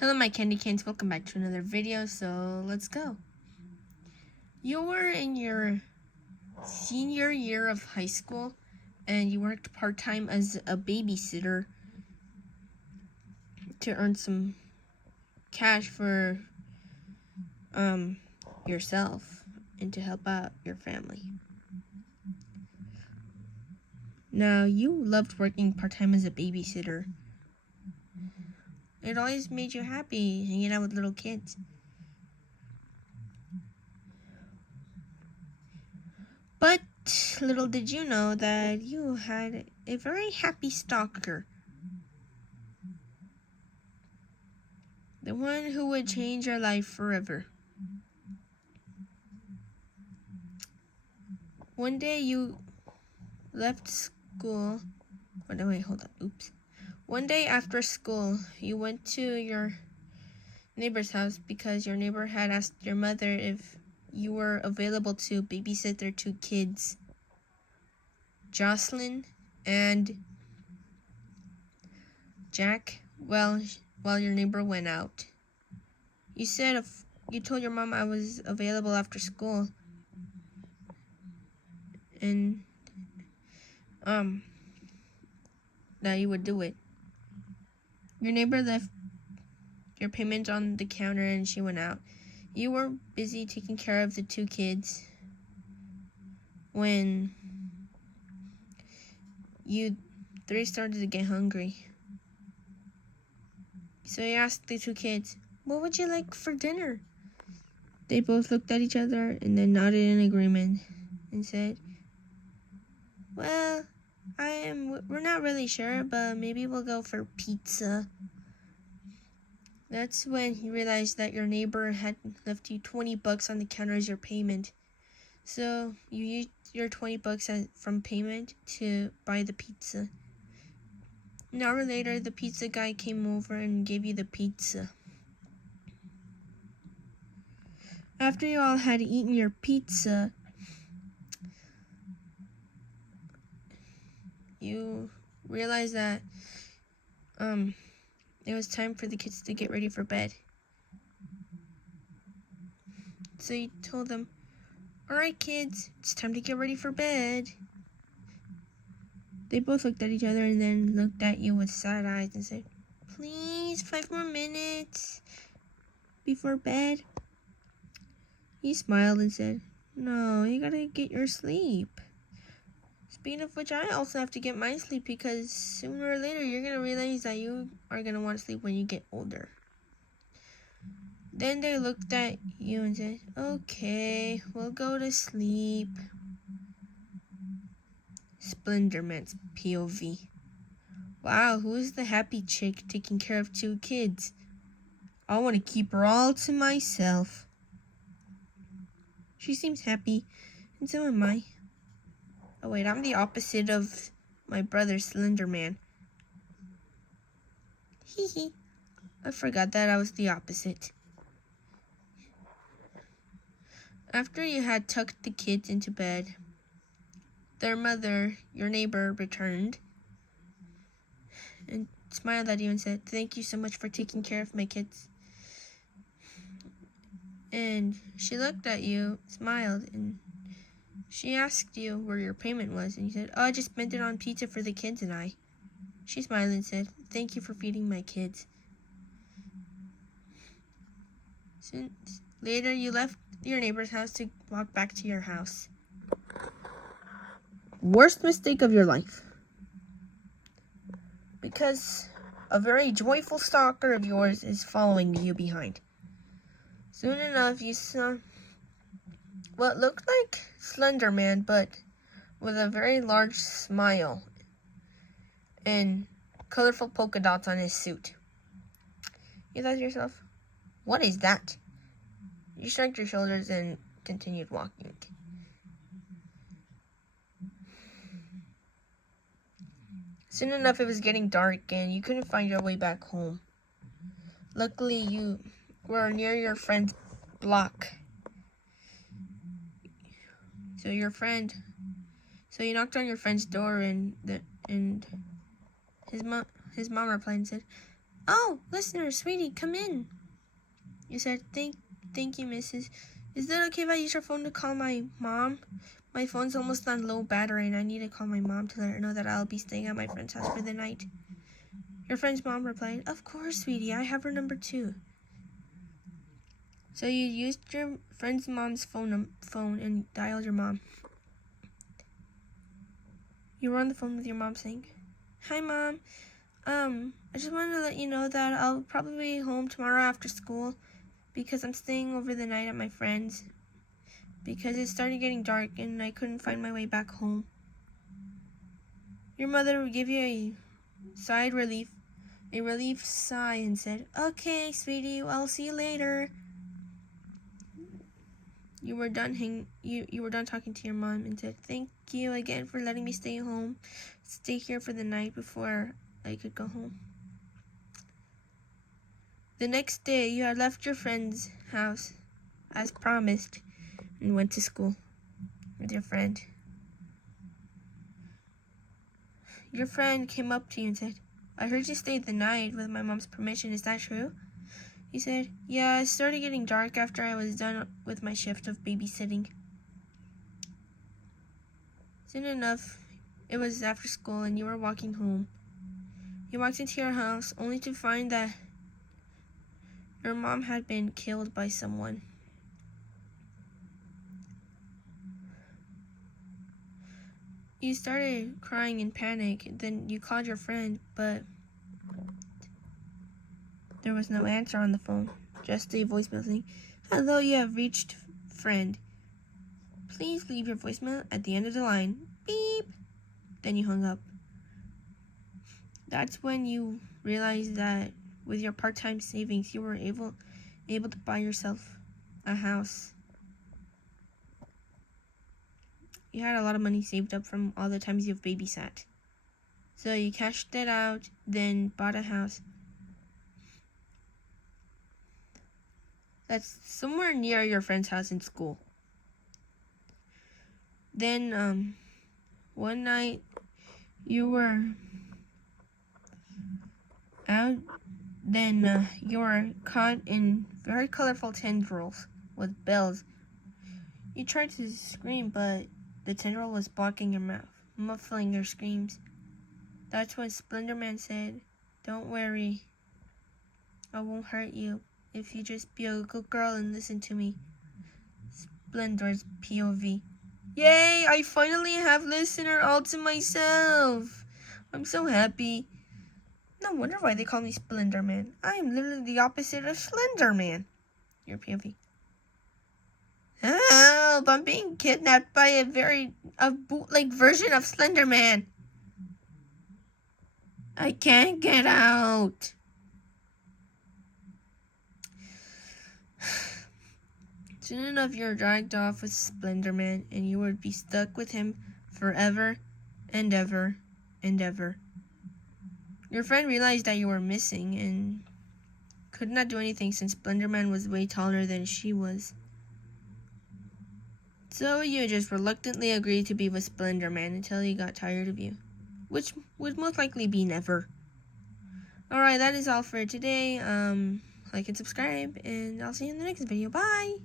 Hello my candy canes, welcome back to another video, so let's go. You were in your senior year of high school and you worked part-time as a babysitter to earn some cash for yourself and to help out your family. Now, you loved working part-time as a babysitter. It always made you happy hanging out with little kids. But little did you know that you had a very happy stalker. The one who would change your life forever. One day you left school. Oh, no, wait, hold on. Oops. One day after school, you went to your neighbor's house because your neighbor had asked your mother if you were available to babysit their two kids, Jocelyn and Jack, while your neighbor went out. You said you told your mom I was available after school, and that you would do it. Your neighbor left your payment on the counter and she went out. You were busy taking care of the two kids when you three started to get hungry. So you asked the two kids, "What would you like for dinner?" They both looked at each other and then nodded in agreement and said, "Well, we're not really sure, but maybe we'll go for pizza." That's when you realized that your neighbor had left you $20 on the counter as your payment. So you used your $20 from payment to buy the pizza. An hour later, the pizza guy came over and gave you the pizza. After you all had eaten your pizza, you realized that it was time for the kids to get ready for bed. So you told them, "Alright kids, it's time to get ready for bed." They both looked at each other and then looked at you with sad eyes and said, "Please, 5 more minutes before bed." You smiled and said, "No, you gotta get your sleep." Speaking of which, I also have to get my sleep because sooner or later you're gonna realize that you are gonna want to sleep when you get older. Then they looked at you and said, "Okay, we'll go to sleep." SplendorMan's POV. Wow, who is the happy chick taking care of 2 kids? I want to keep her all to myself. She seems happy, and so am I. Oh wait, I'm the opposite of my brother SlenderMan. Hee. I forgot that I was the opposite. After you had tucked the kids into bed, their mother, your neighbor, returned and smiled at you and said, "Thank you so much for taking care of my kids." And she looked at you, smiled, and she asked you where your payment was, and you said, "Oh, I just spent it on pizza for the kids and I." She smiled and said, "Thank you for feeding my kids." Since later, you left your neighbor's house to walk back to your house. Worst mistake of your life. Because a very joyful stalker of yours is following you behind. Soon enough, you saw what looked like SlenderMan, but with a very large smile and colorful polka dots on his suit. You thought to yourself, "What is that?" You shrugged your shoulders and continued walking. Soon enough, it was getting dark and you couldn't find your way back home. Luckily, you were near your friend's block. So you knocked on your friend's door and his mom replied and said, "Oh, listener, sweetie, come in." You said, Thank you, Mrs. Is it okay if I use your phone to call my mom? My phone's almost on low battery and I need to call my mom to let her know that I'll be staying at my friend's house for the night." Your friend's mom replied, "Of course, sweetie, I have her number too." So you used your friend's mom's phone and dialed your mom. You were on the phone with your mom saying, "Hi, Mom. I just wanted to let you know that I'll probably be home tomorrow after school because I'm staying over the night at my friend's because it started getting dark and I couldn't find my way back home." Your mother gave you a relief sigh and said, "Okay, sweetie, I'll see you later." You were done talking to your mom and said, "Thank you again for letting me stay here for the night before I could go home." The next day, you had left your friend's house as promised and went to school with your friend. Your friend came up to you and said, "I heard you stayed the night with my mom's permission. Is that true?" You said, "Yeah, it started getting dark after I was done with my shift of babysitting." Soon enough, it was after school and you were walking home. You walked into your house only to find that your mom had been killed by someone. You started crying in panic. Then you called your friend, but there was no answer on the phone. Just a voicemail saying, "Hello, you have reached friend. Please leave your voicemail at the end of the line. Beep." Then you hung up. That's when you realized that with your part-time savings, you were able to buy yourself a house. You had a lot of money saved up from all the times you've babysat. So you cashed it out, then bought a house that's somewhere near your friend's house in school. Then, one night, you were out. Then you were caught in very colorful tendrils with bells. You tried to scream, but the tendril was blocking your mouth, muffling your screams. That's when SplendorMan said, "Don't worry, I won't hurt you if you just be a good girl and listen to me." Splendor's POV. Yay, I finally have listener all to myself. I'm so happy. No wonder why they call me SplendorMan. I am literally the opposite of SlenderMan. Your POV. Help, I'm being kidnapped by a bootleg version of SlenderMan. I can't get out. Soon enough, you're dragged off with SplendorMan, and you would be stuck with him forever and ever and ever. Your friend realized that you were missing and could not do anything since SplendorMan was way taller than she was. So you just reluctantly agreed to be with SplendorMan until he got tired of you, which would most likely be never. Alright, that is all for today. Like and subscribe, and I'll see you in the next video. Bye!